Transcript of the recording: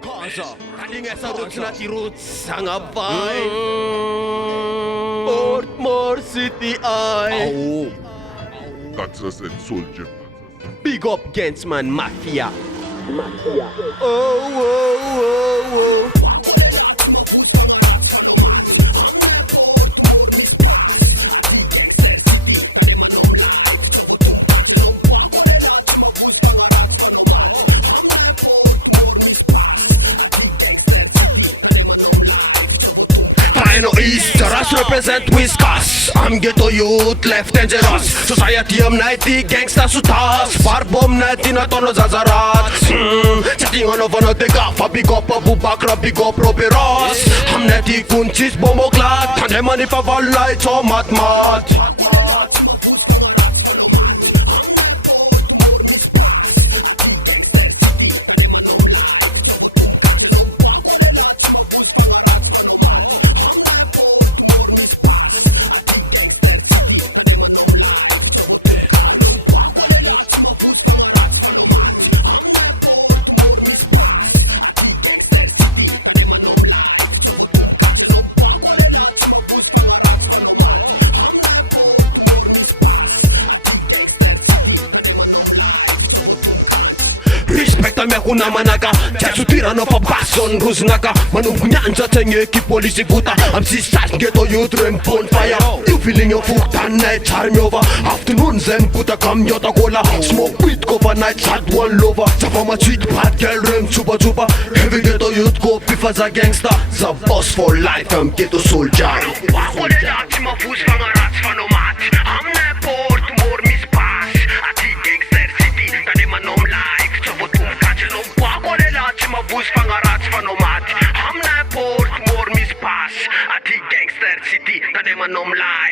casa, galing sa roots na roots ang abay. Portmore City ay Kansas and Soldier. big up Gensman Mafia. Oh, oh, oh, oh. Rhino East, Rush represent Whiskas. I'm ghetto youth, left dangerous. Society am nighty, gangsta sutas. Barbom nighty na tono zazarat. Chatting on over no dega, fa big up Abu Bakr, big up Robbie Ross. I'm nighty kunchis bomoklat. Tande money fa valai cho mat. Respecta me kuna manaka, Jasu tira no papason ruznaka. Manumpunya anja tenge ki polisi buta. I'm sisters ghetto youth rem bonfire. You feeling your foot and night charm over. Afternoon zen puta kam yota cola. Smoke weed cover night sad one lover. Chapa ma sweet bad girl rem chupa chupa. Heavy ghetto youth go beef as a gangster. The boss for life, I'm ghetto soldier. Wako de lati ma fus van a rats van o mat. Am ne port mor mis pas. Ati gangster city, da de man om like. Chavo tum kachel no. Wako de lati ma fus van a rats van o mat. Am ne port mor mis pas. Ati gangster city, da de man om like.